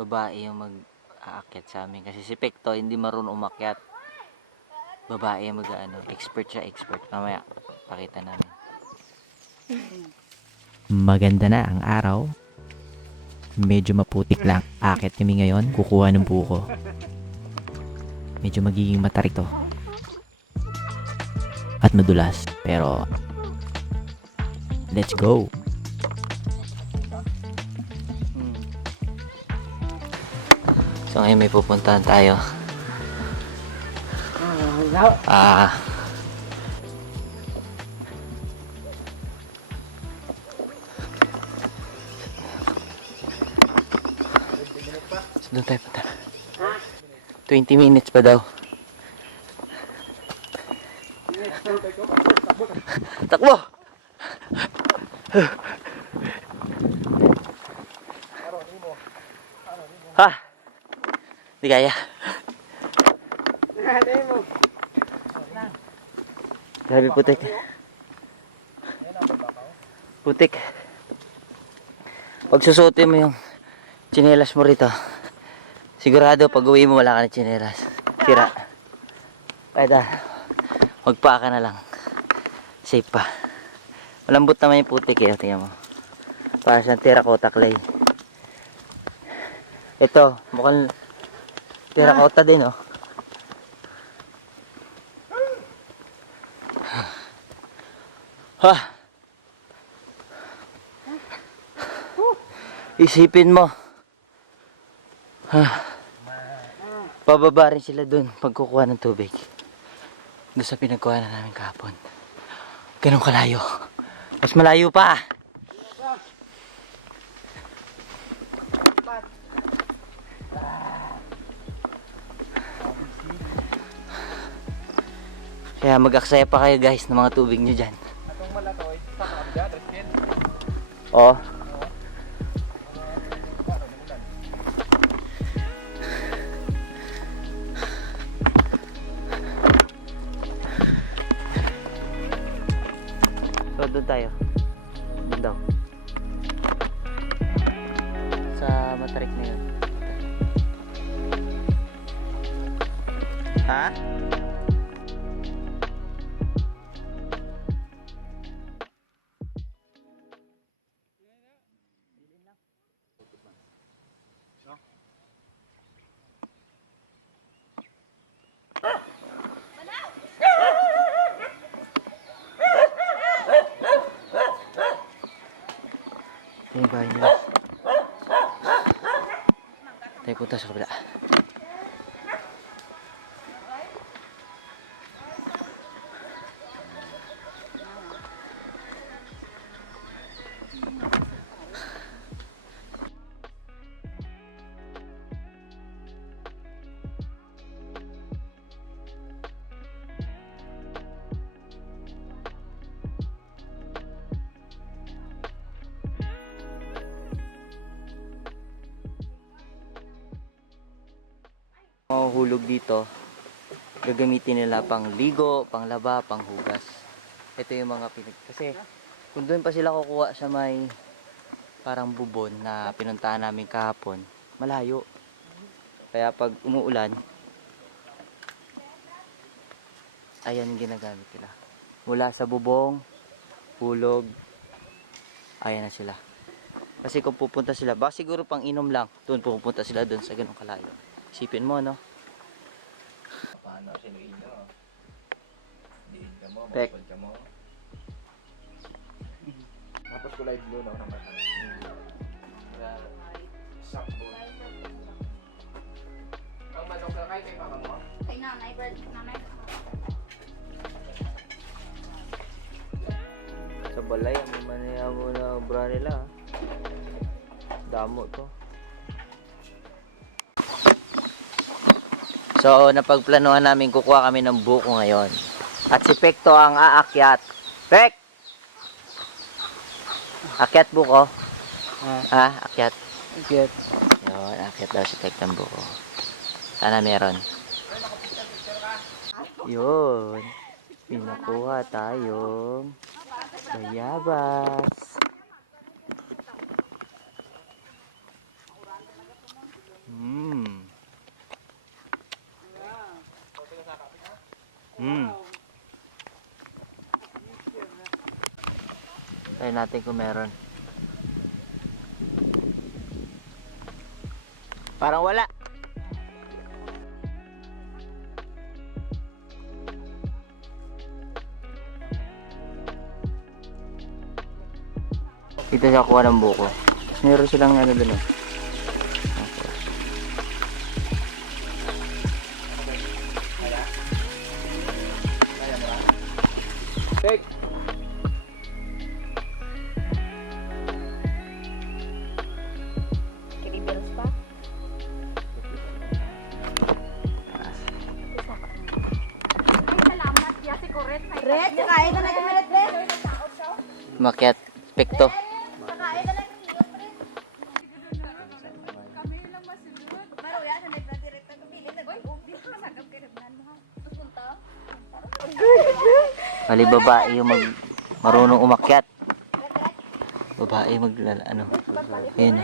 babae yung mag-aakyat sa amin. Kasi si Pekto hindi marunong umakyat. Babae yung expert siya, expert. Mamaya, pakita namin. Maganda na ang araw. Medyo maputik lang. Akit kami ngayon, kukuha ng buko. Medyo magiging matarik to. At madulas. Pero, let's go. So ngayon may pupuntahan tayo. So doon tayo punta. 20 minutes pa daw. Takbo! Ha? Di kaya. Grabe putik. Putik. Pag susuotin mo yung tsinelas mo rito, sigurado pag uwi mo wala ka na tsinelas. Sira. Kaya magpaka na lang. Safe pa. Malambot naman yung putik eh. Tingnan mo. Para siyang terracotta clay. Ito, mukhang terracotta din oh. Ha? Isipin mo. Ha? Pababa rin sila dun pagkukuha ng tubig. Doon sa pinagkuha na namin kahapon. Ganun kalayo. Mas malayo pa. Kaya mag-aksaya pa kayo guys ng mga tubig nyo dyan. Atong malatoy, sa kabila, reskin. Oo. So doon tayo. Doon daw. Sa matarik na yun. Ha? Ito yung bahay nila. Tayo punta sa kabila. Mahuhulog dito, gagamitin nila pang ligo, pang laba, pang hugas. Ito yung mga kasi kung doon pa sila kukuha sa may parang bubon na pinuntahan namin kahapon, malayo. Kaya pag umuulan, ayan yung ginagamit nila. Mula sa bubong, hulog, ayan na sila. Kasi kung pupunta sila, baka siguro pang inom lang, doon pupunta sila doon sa ganung kalayo. Isipin mo, no? Paano sinuin nyo? Diin ka mo, Pek. magpapal ka mo. Tapos kulay blue na ako ng mata. Sakbo. Ang manok na kay mama mo? Kay nanay, nanay. Sa balay, ang manaya mo na bra nila. Damo to. So, napagplanuhan namin kukuha kami ng buko ngayon. At si Pekto ang aakyat. Pek! Akyat buko? Ha? Akyat? Akyat. Yun, akyat daw si Pekto ng buko. Sana meron. Yun. Pinakuha tayong bayabas. Try natin kung meron. Parang wala. Dito siya kuha ng buko. Tapos meron silang ano dun eh. Take! Kinibilas pa. Ay, salamat. Yasi ko red. Red, kakain ka na yung red, red. Makiat. Pekto. Kakain ka na yung iyot, red. Kami lang masunod. Maruya, sa nagdadiret na kami. Ubi, masagap ka rin mo. Tapos punta. Bali babae yung marunong umakyat. Babae ano. Ayun.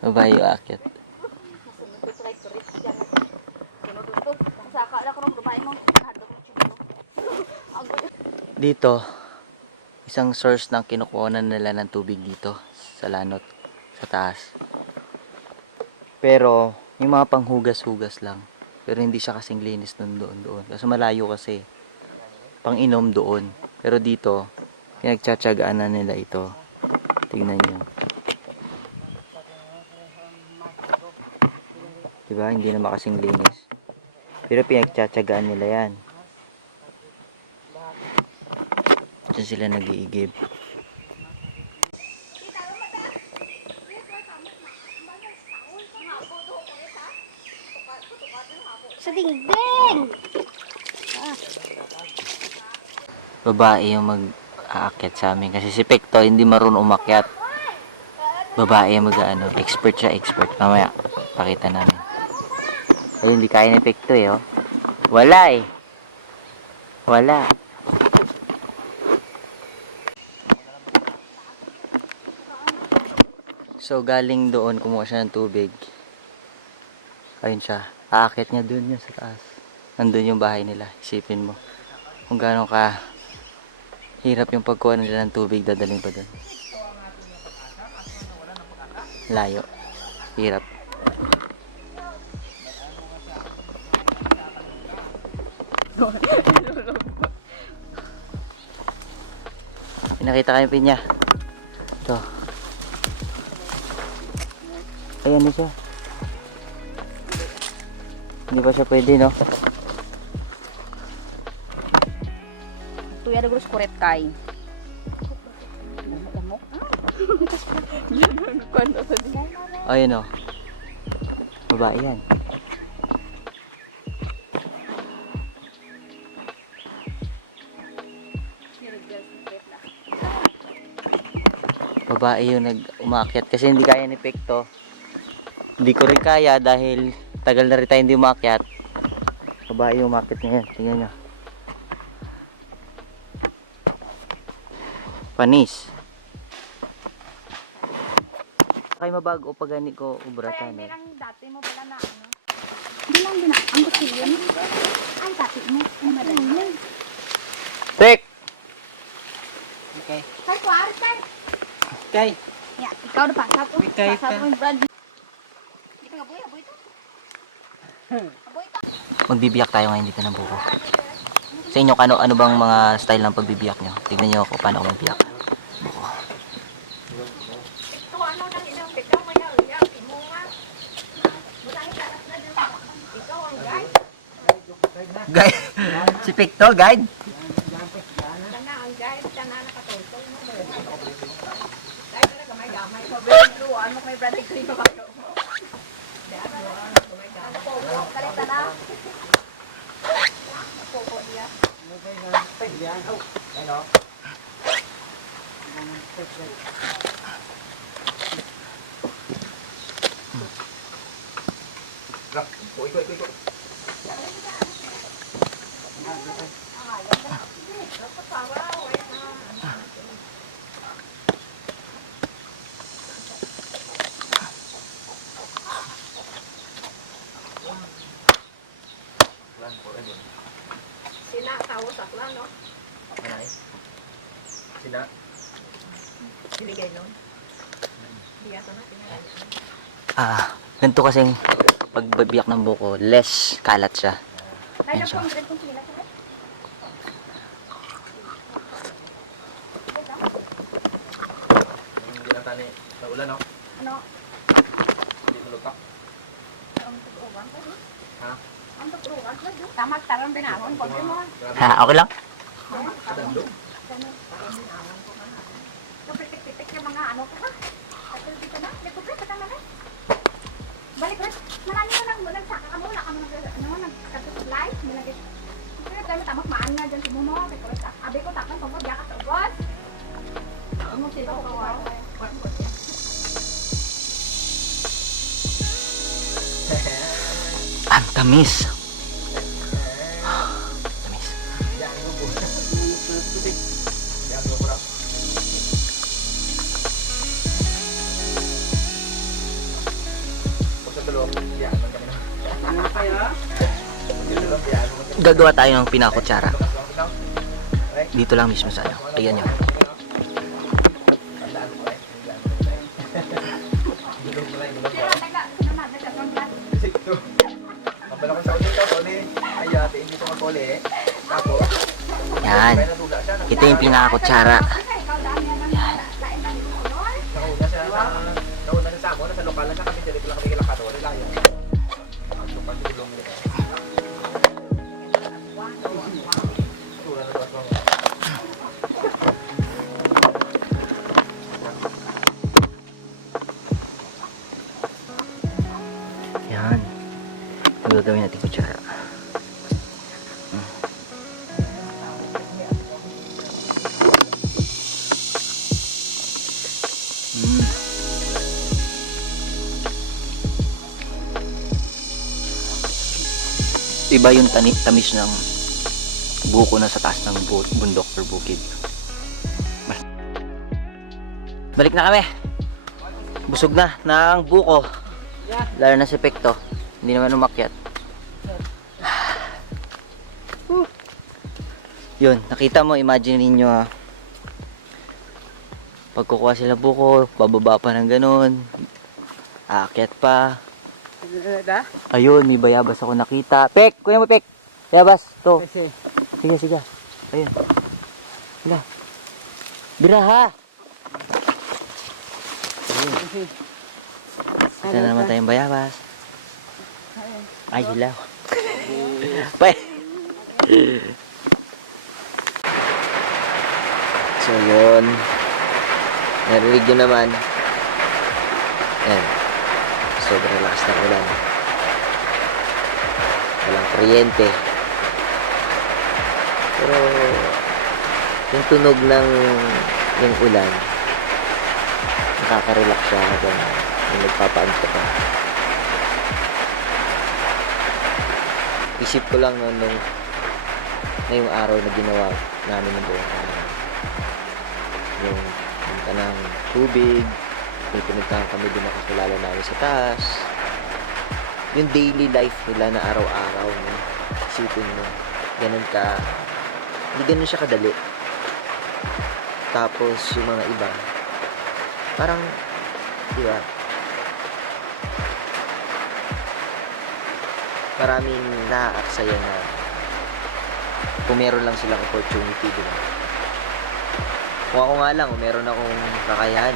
Babae yung aakyat. Masunod ko sa red, red. Sunod ito. Kung saka na ko nung babae mo. Nahadok mo siya. Dito, isang source ng kinukuhanan nila ng tubig dito sa lanot, sa taas. Pero, yung mga panghugas-hugas lang. Pero hindi siya kasing linis doon. Kasi malayo kasi. Pang-inom doon. Pero dito, pinagtsatsagaan na nila ito. Tignan nyo. Diba? Hindi naman kasing linis. Pero pinagtsatsagaan nila yan. Diyan sila nag-iigib. Sa dingding! Babae yung mag-aakyat sa amin. Kasi si Pekto hindi marunong umakyat. Babae yung mag-ano. Expert siya, expert. Mamaya, pakita namin. Pero hindi kaya ni Pekto eh, oh. Wala eh. Wala. So, galing doon, kumuha siya ng tubig. Ayun siya. Aakyat niya doon yun sa taas. Nandun yung bahay nila. Isipin mo. Kung gaano ka hirap yung pagkuha nila ng tubig, dadaling pa doon. Layo. Hirap. Pinakita kayo pinya. Ito. Ayan na siya. Hindi pa siya pwede, no? Tuya na gulos kuret kay. Ayun, oh. Babae yan. Babae yung umakyat kasi hindi kaya ni Pekto. Hindi ko rin kaya dahil tagal na rin tayo hindi umakyat. Babae yung umakyat ngayon. Tingnan nyo. Panis. Kaya mabago pag gani ko ubratan eh. Ang dati mo pala na ano? Hindi lang din ang gusto yun. Ay, dati mo. Ang madali. Pek! Okay. Kay, kuwaris kay. Okay. Yeah, ikaw na pasap ko. Kay Pasap ka. mo yung brand. Hindi ka aboy ito. Aboy ito. Magbibiyak tayo ngayon dito ng buko. Sa inyo, ano bang mga style ng pagbibiyak nyo? Tignan nyo ako paano ako magbiyak. Buko. Ito ano nang inang ikaw maya uya imunga. Mutangit ka na din. Ikaw ang guide. Guide! Si Pekto, guide! Sana ang guide, sana nakatultol mo. Dahil na kamay gamay ko. Pero ano may brand cream pa kayo. Kalita na. Popo dia. Iko. Sina tawo sakla no. Sina? Biligay nun. Hindi ato na pinagalan. Ganito kasing pagbabiyak ng buko, less kalat siya. Dahil Ayun na siya. po, ang kung sila ko. Hindi lang tani sa ulan, no? Ano? Hindi tulog pa. Ang turuan ko. Ha? Ang turuan ko. Tama, tarang binahon. Konti mo. Ha, okay lang? Kadandong. Pitik-pitik yung mga ano ko ha. At dito na. Nagpupit, patang na. Balik na. Marami mo nang nagsaka ka muna. Nagkatusublay. Pero kami tamang maan na dyan si Momo. Abi ko takang tungkol. Yaka sa ubos. Ano sila ko kawawa. Ang tamis. Tamis. Yan mo po. Tutik. Yan mo po lang. Pag sa tulog, yan mo kami na. Ano kaya? Pag sa tulog, yan mo kami. Gagawa tayo ng pinakutsara. Lang. Okay? Dito lang mismo sa ano. Tingnan nyo. Tandaan mo, eh. Gulong mo lang, gulong mo. Sila, taga. Sino na? Nagkatusublay. Sikto. Mapala ko sa ulit ka, Tony. Ay, ate, hindi ko makuli. Tapos, Yan. may natuga siya. Ito yung pinakutsara. Ikaw dami na lang. Lain na yung kulor. Nauna siya sa amo, nasa lokal lang siya kami, dito lang kami kilakato. Wala lang yun. Ang lupa, tulong nila. Tulong na doon. Yan. Ang gagawin natin kutsara. Mm. Iba yung tamis ng buko na sa taas ng bundok or bukid. Balik na kami. Busog na ng buko. Lalo na si Pekto. Hindi naman umakyat. Yun, nakita mo, imagine ninyo pagkukuha sila buko, bababa pa ng ganun, aakyat pa. Ayun, may bayabas ako nakita. Pek, kuya mo Pek. Bayabas, to. Sige, sige. Ayun. Sila. Bira ha. Ayun. Ito na naman tayong bayabas. Ay, hilaw. Pay. So, yun. Narinig nyo naman. Ayan. Sobrang lakas ng ulan. Walang kuryente. Pero, yung tunog ng yung ulan, nakaka-relax siya habang yung nagpapaanto ka. Isip ko lang noon nung ngayong araw na ginawa namin ng buong araw. Yung punta ng tubig, may pinuntahan kami din nakakilala namin sa taas. Yung daily life nila na araw-araw, no? Isipin mo, ganun ka, hindi ganun siya kadali. Tapos yung mga iba, parang, di ba, maraming naaaksaya na kung meron lang silang opportunity, di ba? Kung ako nga lang, kung meron akong kakayahan,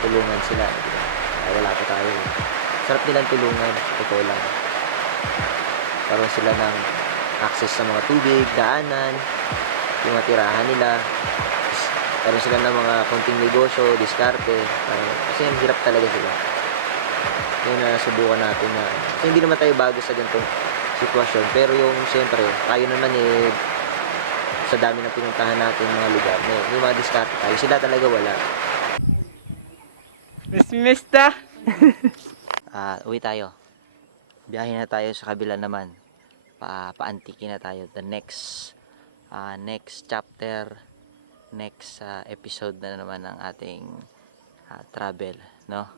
tulungan sila, di ba? Ay, wala pa tayo. Sarap nilang tulungan, totoo lang. Karoon sila ng access sa mga tubig, daanan, yung mga tirahan nila. Karoon sila ng mga konting negosyo, diskarte. Kasi hirap talaga sila. Yun na subukan natin na kasi hindi naman tayo bago sa ganitong sitwasyon, pero yung siyempre tayo naman sa dami ng pinuntahan natin mga lugar may mga diskarte tayo, sila talaga wala. Mista. Uwi tayo, biyahe na tayo sa kabila naman, paantikin na tayo, the next chapter, next episode na naman ng ating travel, no?